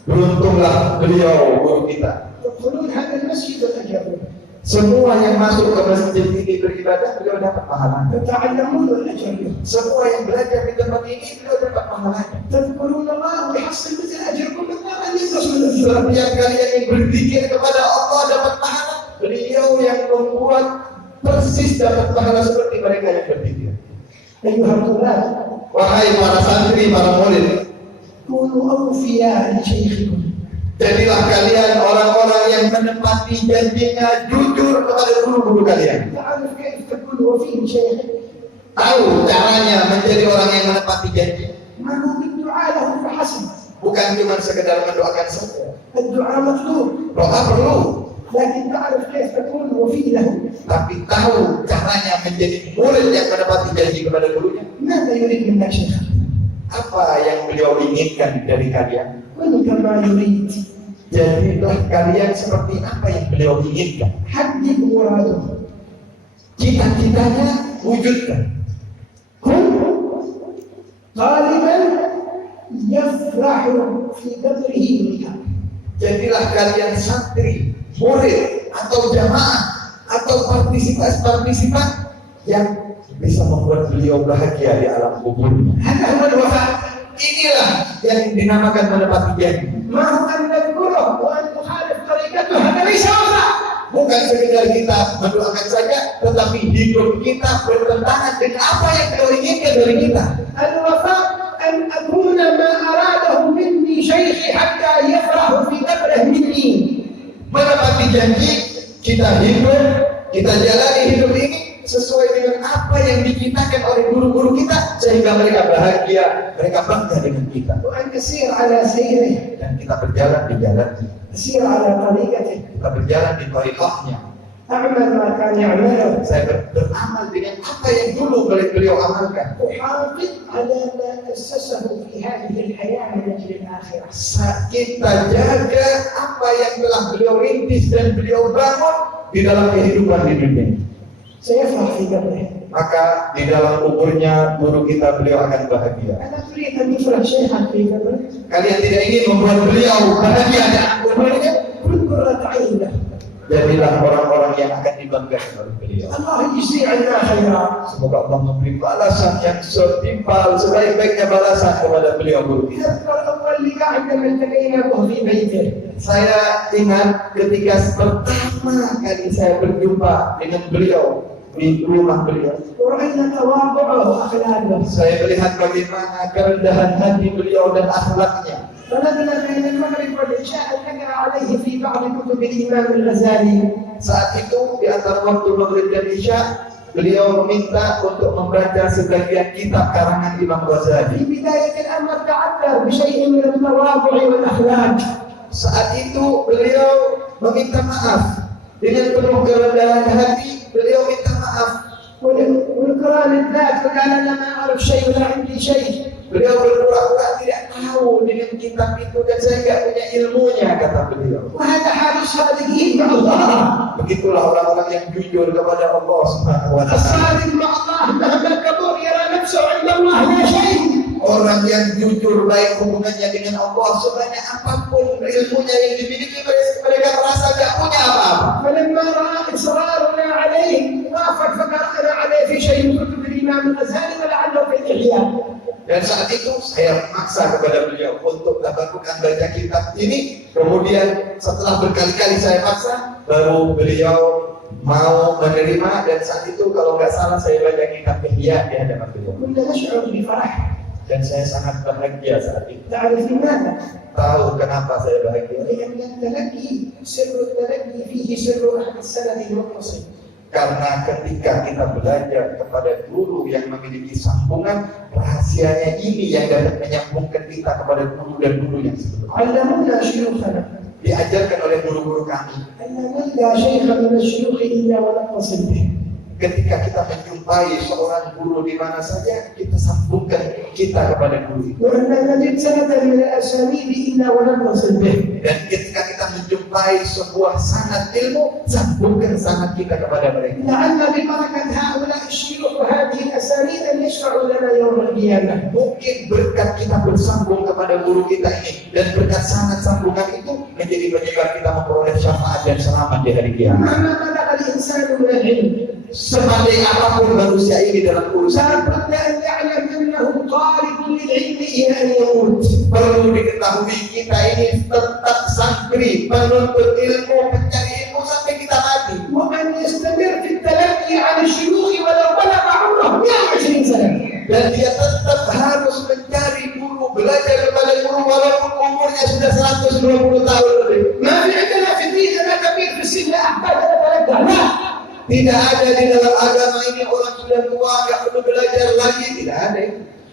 Beruntunglah beliau guru kita. تدخلون هذا المسجد وتجرون. Semua yang masuk ke masjid ini beribadah, beliau dapat pahalanya. تتعلمون والأجر له. Semua yang belajar di tempat ini, beliau dapat pahalanya. تذكرون الله ويحصل مثل أجركم من غير أن ينقص من الذنوب. Setiap kalian yang berzikir kepada Allah dapat pahala. Beliau yang membuat persis dapat pahala seperti mereka yang berzikir. أيها الطلاب Wahai para santri, para murid, كونوا أوفياء لشيخكم. jadilah kalian orang-orang yang menepati janjinya, jujur kepada guru-guru kalian. تعرف كيف تكون وفي لشيخك؟ Tahu caranya menjadi orang yang menepati janji. ما هو بالدعاء له فحسب. Bukan cuma sekedar mendoakan saja. الدعاء مطلوب، Doa perlu, لكن تعرف كيف تكون وفي له. tapi tahu caranya menjadi murid yang menepati janji kepada gurunya. ماذا يريد منك شيخ؟ Apa yang beliau inginkan dari kalian? كن كما يريد. Jadilah kalian seperti apa yang beliau inginkan. حدد مراده. Cita-citanya wujudkan. كن طالبا يفرح في قدره بك. Jadilah kalian santri, murid, atau jamaah, atau partisipan yang bisa membuat beliau bahagia di alam kuburnya. هذا هو الوفاء. Inilah yang dinamakan menepati janji. ما هو أن نذكره وأن نخالف طريقته، هذا ليس وفاء. Bukan sekedar kita mendoakan saja, tetapi hidup kita bertentangan dengan apa yang beliau inginkan dari kita. الوفاء أن أكون ما أراده مني شيخي حتى يفرح في قبره مني. Menepati janji, kita hidup, kita jalani hidup ini sesuai dengan apa yang diciptakan oleh guru-guru kita, sehingga mereka bahagia, mereka bangga dengan kita. وأن أسير على سيره، Dan kita berjalan di jalannya, أسير على طريقته، kita berjalan di tariqahnya. أعمل ما كان يعمله، Saya beramal dengan apa yang dulu beliau amalkan. أحافظ على ما أسسه في هذه الحياة من أجل الآخرة. Kita jaga apa yang telah beliau rintis dan beliau bangun di dalam kehidupan di dunia. سيفرح في قبره. Maka di dalam kuburnya guru kita beliau akan bahagia. أنا تريد أن يفرح شيخك في قبره؟ Kalian tidak ingin membuat beliau bahagia dalam kuburnya? كن قرة عين له. Jadilah orang-orang yang akan dibanggakan oleh beliau. الله يجزي عنا خيرا. Semoga Allah memberi balasan yang setimpal, sebaik-baiknya balasan kepada beliau guru kita. أذكر أول لقاء عندما التقينا به في بيته. Saya ingat ketika pertama kali saya berjumpa dengan beliau di rumah beliau. ورأينا تواضعه وأخلاقه. Saya melihat bagaimana kerendahan hati beliau dan akhlaknya. طلبنا بين المغرب والعشاء أن نقرأ عليه في بعض كتب الإمام الغزالي. Saat itu di antara waktu maghrib dan isya, beliau meminta untuk membaca sebagian kitab karangan Imam Ghazali. في بداية الأمر تعبر بشيء من التواضع والأخلاق. Saat itu beliau meminta maaf dengan penuh kerendahan hati. Beliau minta maaf. والقرآن الذات فقال أنا ما أعرف شيء ولا عندي شيء. Beliau berpura-pura tidak tahu dengan kitab itu dan saya tidak punya ilmunya, kata beliau. وهذا حال الصادقين مع الله. Begitulah orang-orang yang jujur kepada Allah Subhanahu wa taala. الصادق مع الله مهما كبر يرى نفسه عند الله لا شيء. Orang yang jujur baik hubungannya dengan Allah, sebanyak apapun ilmunya yang dimiliki, mereka merasa tidak punya apa-apa. فلما رأى إصرارنا عليه وافق فقرأنا عليه في شيء من كتب الإمام الغزالي ولعله في الإحياء. Dan saat itu saya memaksa kepada beliau untuk lakukan baca kitab ini. Kemudian setelah berkali-kali saya paksa, baru beliau mau menerima. Dan saat itu kalau nggak salah saya baca kitab Ihya di hadapan beliau. كنا نشعر بفرح. Dan saya sangat bahagia saat itu. تعرف لماذا؟ Tahu kenapa saya bahagia? لأن التلقي سر التلقي فيه سر أحد السند المتصل. Karena ketika kita belajar kepada guru yang memiliki sambungan, rahasianya ini yang dapat menyambungkan kita kepada guru dan guru yang sebelumnya. علمونا شيوخنا Diajarkan oleh guru-guru kami. أن نلقى شيخا من الشيوخ إلا ونتصل به. Ketika kita menjumpai seorang guru di mana saja, kita sambungkan kita kepada guru itu. وأن نجد سندا من الأسانيد إلا ونتصل به. Dan ketika kita menjumpai sebuah sanad ilmu, sambungkan sanad kita kepada mereka. لعل ببركة هؤلاء الشيوخ وهذه الأسانيد أن يشفعوا لنا يوم القيامة. Mungkin berkat kita bersambung kepada guru kita ini dan berkat sanad sambungan itu menjadi penyebab kita memperoleh syafaat dan selamat di hari kiamat. مهما بلغ الإنسان من العلم Sepandai apapun manusia ini dalam urusan, لا بد أن يعلم أنه طالب للعلم إلى أن يموت. perlu diketahui kita ini tetap santri, penuntut ilmu, pencari ilmu sampai kita mati. وأن يستمر في التلقي عن الشيوخ ولو بلغ عمره 120 سنة. Dan dia tetap harus mencari guru, belajar kepada guru walaupun umurnya sudah 120 tahun lebih. ما في عندنا في الدين أنا كبير في السن لا أحتاج أن أتلقى. لا. Tidak ada di dalam agama ini orang sudah tua nggak perlu belajar lagi, tidak ada.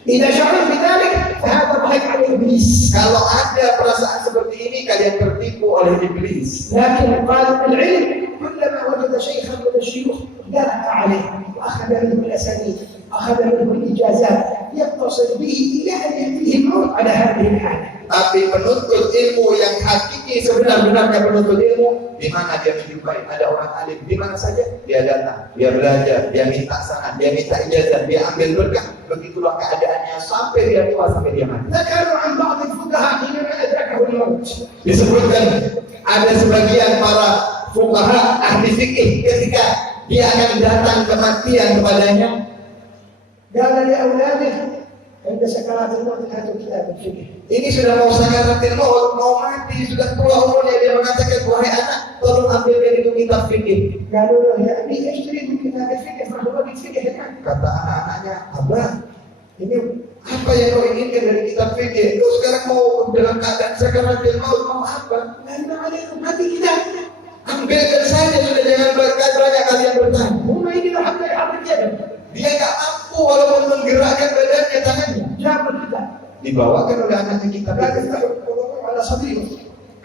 إذا شعرت بذلك فهذا ضحك على إبليس. Kalau ada perasaan seperti ini, kalian tertipu oleh iblis. لكن طالب العلم كلما وجد شيخا من الشيوخ درأ عليه وأخذ منه الأسانيد أخذ منه الإجازات يتصل به إلى أن يأتيه الموت على هذه الحالة. Tapi penuntut ilmu yang hakiki, sebenar-benarnya penuntut ilmu, di mana dia menjumpai ada orang alim, di mana saja dia datang, dia belajar, dia minta sanad, dia minta ijazah, dia ambil berkah. Begitulah keadaannya sampai dia tua, sampai dia mati. ذكروا عن بعض الفقهاء حينما أدركه الموت. Disebutkan ada sebagian para fuqaha ahli fikih ketika dia akan datang kematian kepadanya, قال لأولاده عند سكرات الموت هاتوا كتاب الفقه. ini sudah mau sakaratil maut, mau mati, sudah tua umurnya, dia mengatakan, wahai anak, tolong ambilkan itu kitab fikih. قالوا له يا أبي اشتري من كتاب الفقه فهو وقت فقه الآن. Kata anak-anaknya, abah, ini apa yang kau inginkan dari kitab fikih? Kau sekarang mau dalam keadaan sakaratil maut, mau apa? لأن عليكم هذه كتاب. Ambilkan saja, sudah jangan banyak kalian bertanya. هم يجدوا حتى يحرك يده. Dia nggak mampu walaupun menggerakkan badannya, tangannya. جابوا الكتاب. Dibawakan oleh anaknya kitab لا itu. تفتحوا على صدره.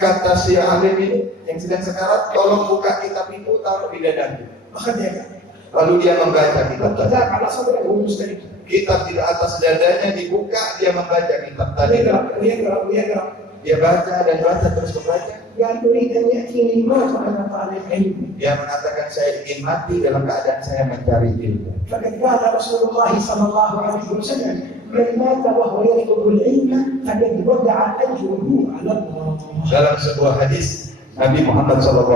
Kata si alim ini yang sedang sekarat, tolong buka kitab itu, taruh di dadanya. أخذها. Lalu dia membaca kitab tadi. الكتاب على صدره وهو مستريح. Kitab di atas dadanya dibuka, dia membaca kitab tadi. يقرأ ويقرأ ويقرأ. Dia baca dan baca terus membaca. قال أريد أن يأتيني الموت وأنا طالب علم. Dia mengatakan, saya ingin mati dalam keadaan saya mencari ilmu. فقد قال رسول الله صلى الله عليه وسلم من مات وهو يطلب العلم فقد وضع أجره على الله. Dalam sebuah hadis, Nabi Muhammad SAW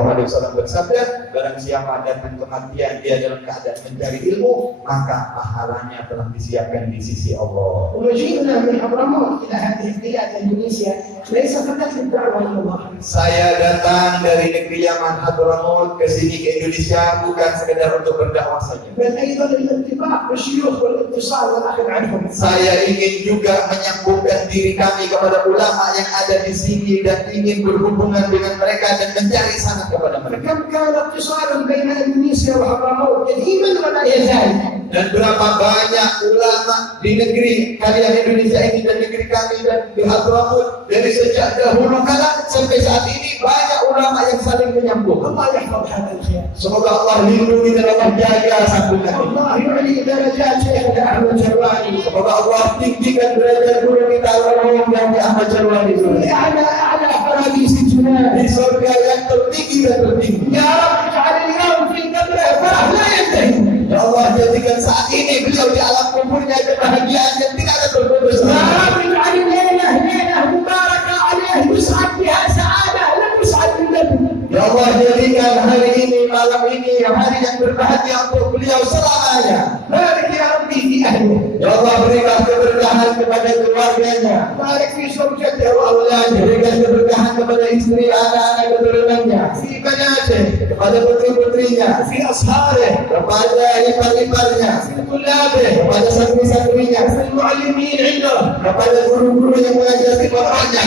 bersabda, barang siapa datang kematian dia dalam keadaan mencari ilmu, maka pahalanya telah disiapkan di sisi Allah. ومجيئنا من حضرموت إلى هذه البلاد إندونيسيا ليس فقط للدعوة إلى الله. Saya datang dari negeri Yaman Hadramut ke sini ke Indonesia bukan sekedar untuk berdakwah saja. بل أيضا الالتقاء بالشيوخ والاتصال والأخذ عنهم. Saya ingin juga menyambungkan diri kami kepada ulama yang ada di sini dan ingin berhubungan dengan mereka dan mencari sanad kepada mereka. فكم كان اتصال بين اندونيسيا وحضرموت قديما ولا يزال. Dan berapa banyak ulama di negeri kalian Indonesia ini dan negeri kami dan di Hadramaut dari sejak dahulu kala sampai saat ini banyak ulama yang saling menyambung. الله يحفظ هذا الخير. Semoga Allah lindungi dan Allah jaga sambungan ini. الله يعلي درجات شيخنا احمد شرواني. Semoga Allah tinggikan derajat guru kita almarhum Kiai Ahmad Syarwani اعلى اعلى فراديس الجنان. di surga yang tertinggi dan tertinggi. يا رب اجعل اليوم في قبره فرح لا ينتهي. Ya Allah, jadikan saat ini beliau di alam kuburnya kebahagiaan yang tidak ada terputus. يا رب اجعل الليله ليله مباركه عليه يسعد بها سعاده لم يسعد بالنبي. Ya Allah, jadikan hari ini, malam ini, hari yang berbahagia untuk beliau selamanya. بارك يا ربي في اهله. Ya Allah, berikan keberkahan kepada keluarganya. بارك في زوجته واولاده. Berikan keberkahan kepada istri, anak-anak keturunannya. في بناته. Kepada putri-putrinya. في اصهاره. Kepada ipar-iparnya. في طلابه. Kepada santri-santrinya. في المعلمين عنده. Kepada guru-guru yang mengajari bapaknya.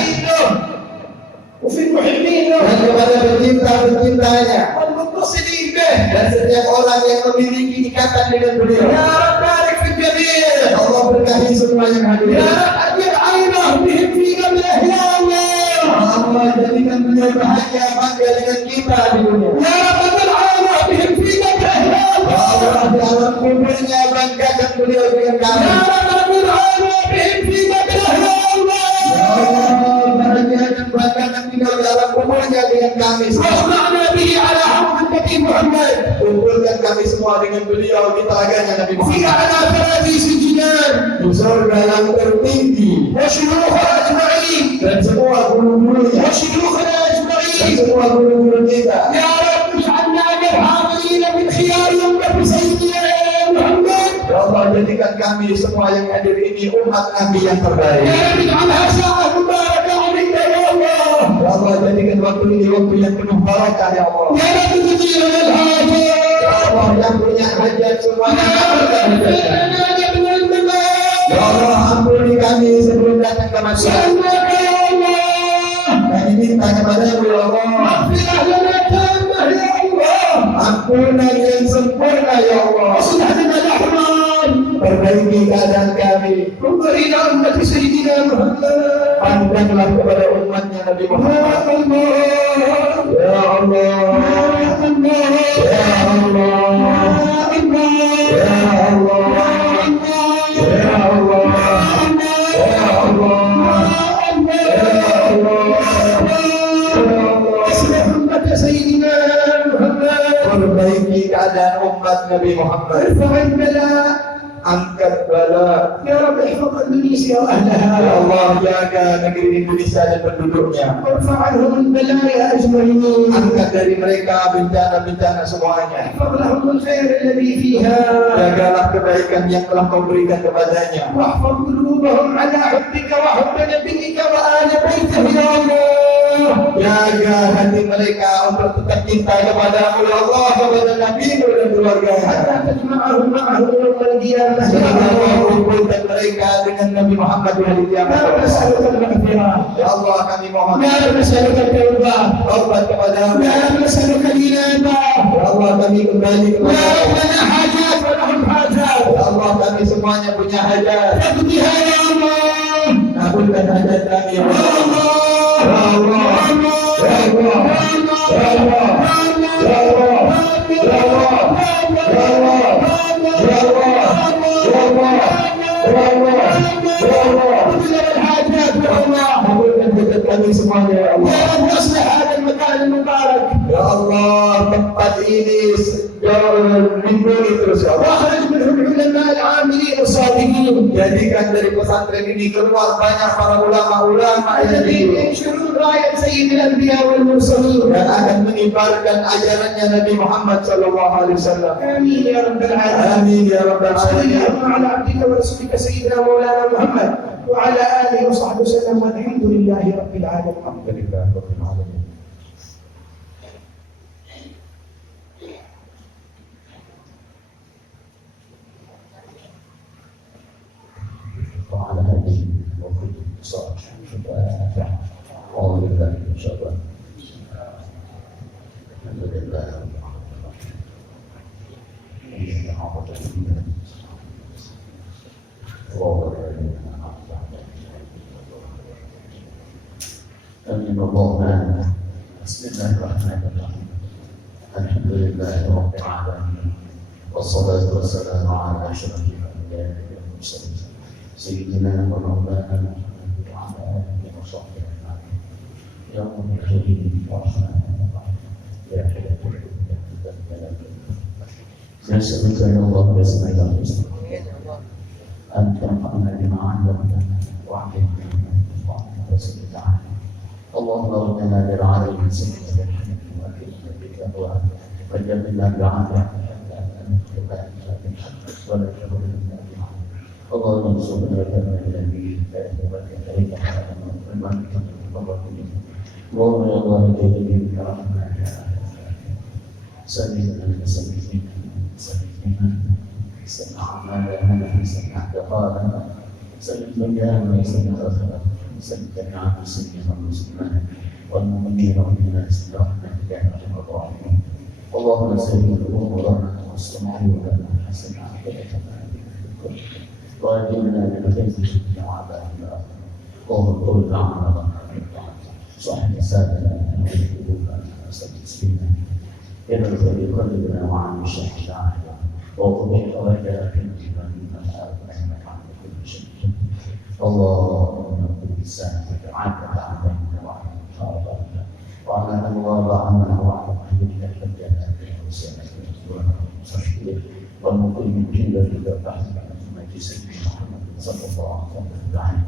وفي المحبين له. Dan kepada pencinta-pencintanya. والمتصلين به. Dan setiap orang yang memiliki ikatan dengan beliau. يا رب بارك في الجميع. Ya Allah, berkahi semua yang hadir. يا رب أدير عينه بهم في قبله يا الله. Allah, jadikan beliau bahagia bangga dengan kita di dunia. يا رب أدير عينه بهم في قبله يا Ya الله. Allah, di alam kuburnya banggakan beliau dengan kami. يا رب أدير عينه بهم في قبله يا الله. Ya Allah, bahagia dan banggakan beliau di alam kuburnya dengan kami. واجمعنا به على حوض النبي محمد. Kumpulkan kami semua dengan beliau di telaganya Nabi في Muhammad. أعلى فراديس الجنان. Di surga yang tertinggi. وشيوخنا أجمعين. Dan semua guru-gurunya. وشيوخنا Dan أجمعين. semua guru-guru kita. يا رب اجعلنا من الحاضرين من خيار أمة سيدنا محمد. Ya Allah, jadikan kami semua yang hadir ini umat Nabi yang terbaik. يا رب اجعلها ساعة مباركة عليك يا الله. Ya Allah, jadikan waktu ini waktu yang penuh barakah ya Allah. يا رب تدير الحاجات. Ya Allah, yang punya hajat semuanya يا رب kabulkan اغفر hajatnya. لنا قبل الممات. Ya Allah, ampuni kami sebelum datang kematian. سألناك يا الله. Kami minta kepadamu ya Allah, اغفر لنا تامة يا الله. ampunan yang sempurna ya Allah. اصلح لنا الأحوال. Perbaiki keadaan kami. انظر إلى أمة سيدنا محمد. Pandanglah kepada umatnya Nabi يا Muhammad. الله. Ya Allah. يا الله. Ya Allah. Ya Allah. Ya Allah. Ya Allah. اصلح أمة سيدنا محمد. Perbaiki keadaan umat Nabi Muhammad. ارفع البلاء. Angkat bala. يا رب احفظ اندونيسيا Ya واهلها. Allah, jaga negeri Indonesia dan penduduknya. وارفع عنهم البلايا اجمعين. Angkat dari mereka bencana-bencana semuanya. احفظ لهم الخير الذي فيها. Jagalah kebaikan yang telah kau berikan kepadanya. واحفظ قلوبهم على حبك وحب نبيك وآل بيته يا الله. Jaga hati mereka untuk tetap cinta kepadamu ya Allah, kepada Nabi dan keluarganya. حتى تجمعهم معه يوم القيامة يا Sehingga kau الله. kumpulkan mereka dengan Nabi Muhammad di hari يا رب kiamat. نسألك المغفرة. Ya Allah, kami mohon يا رب نسألك التوبة. taubat kepadamu. يا رب نسألك الإنابة. Ya Allah, kami kembali يا رب kepadamu. لنا حاجات ولهم حاجات. Ya Allah, kami semuanya punya hajat. اقضها يا الله. Kabulkan hajat kami ya Allah. Ya Allah. Ya Allah. Ya Allah. Ya Allah. Ya Allah. Ya Allah. Ya Allah. Ya Allah. Ya Allah. Ya Allah. Kabulkan hajat kami semuanya ya Allah. يا رب اصلح هذا المكان المبارك. Ya Allah, tempat ini lindungi terus ya Allah. واخرج منه العلماء العاملين الصالحين Jadikan dari pesantren ini keluar banyak para ulama-ulama yang الذين hidup ينشرون راية سيد الانبياء والمرسلين. dan akan mengibarkan ajarannya Nabi Muhammad sallallahu alaihi wasallam. امين يا رب العالمين. Amin ya rabbal صل alamin. اللهم على عبدك ورسولك سيدنا مولانا محمد وعلى اله وصحبه وسلم والحمد لله رب العالمين. Alhamdulillah rabbil alamin. وعلى هذه وكتب صالح أعوذ بالله من الشيطان الحمد لله رب العالمين. عقدة من أمين الله معنا. بسم الله الرحمن الرحيم. الحمد لله رب العالمين، والصلاة والسلام على أشرف الأنبياء والمرسلين سيدنا ومولانا محمد وعلى آله وصحبه أجمعين. يا رب الكريم الرحمن الرحيم، يا حلف نسألك يا الله باسمك الحسنى أن تنفعنا بما علمتنا وعلمنا وعلمنا رسولك عنه. اللهم ارزقنا برعاية من سنة الحمد وأكرمنا بك أهواء وجبنا بعافية ولا تضرنا بها. اللهم ارزقنا كما الذي وكذلك اللهم يا الله جل برحمتك سلمنا سلمنا سمعنا لنا سمع دقائنا سلم مجانا سلم أخرى سلم جميعا مسلمين والمسلمات والمؤمنين والمؤمنات برحمتك يا أرحم الراحمين. اللهم سلم أمورنا واستمعوا لنا حسن عاقبتنا بكل واجبنا بخير الدنيا وعذاب الآخرة. اللهم قل عنا صاحب سادنا وقلوبنا وسلم تسليما يدخل في قلبنا وعن الشهداء وقضي حوائجنا في منا انك على كل شيء. اللهم كن لسانك عنك علينا وعلى خاطرنا وعلى الله عنا وعلى حبيبك الجنة وسنك وصحبه والمقيم جل في تحت مجلس محمد صلى الله عليه وسلم.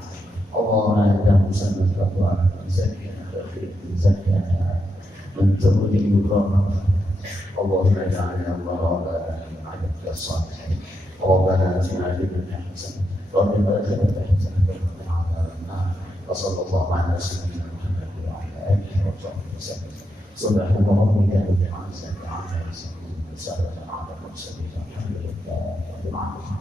اللهم انت مسلم الفتوى زكنا خير زكنا من تمر المكرمه. اللهم اجعلنا الله عبدك الصالحين. ربنا اتنا في الدنيا حسنه وفي الاخره حسنه وقنا عذاب النار. وصلى الله على سيدنا محمد وعلى اله وصحبه وسلم. سبحان ربك رب العزه عما يصفون وسلام على المرسلين والحمد لله رب العالمين.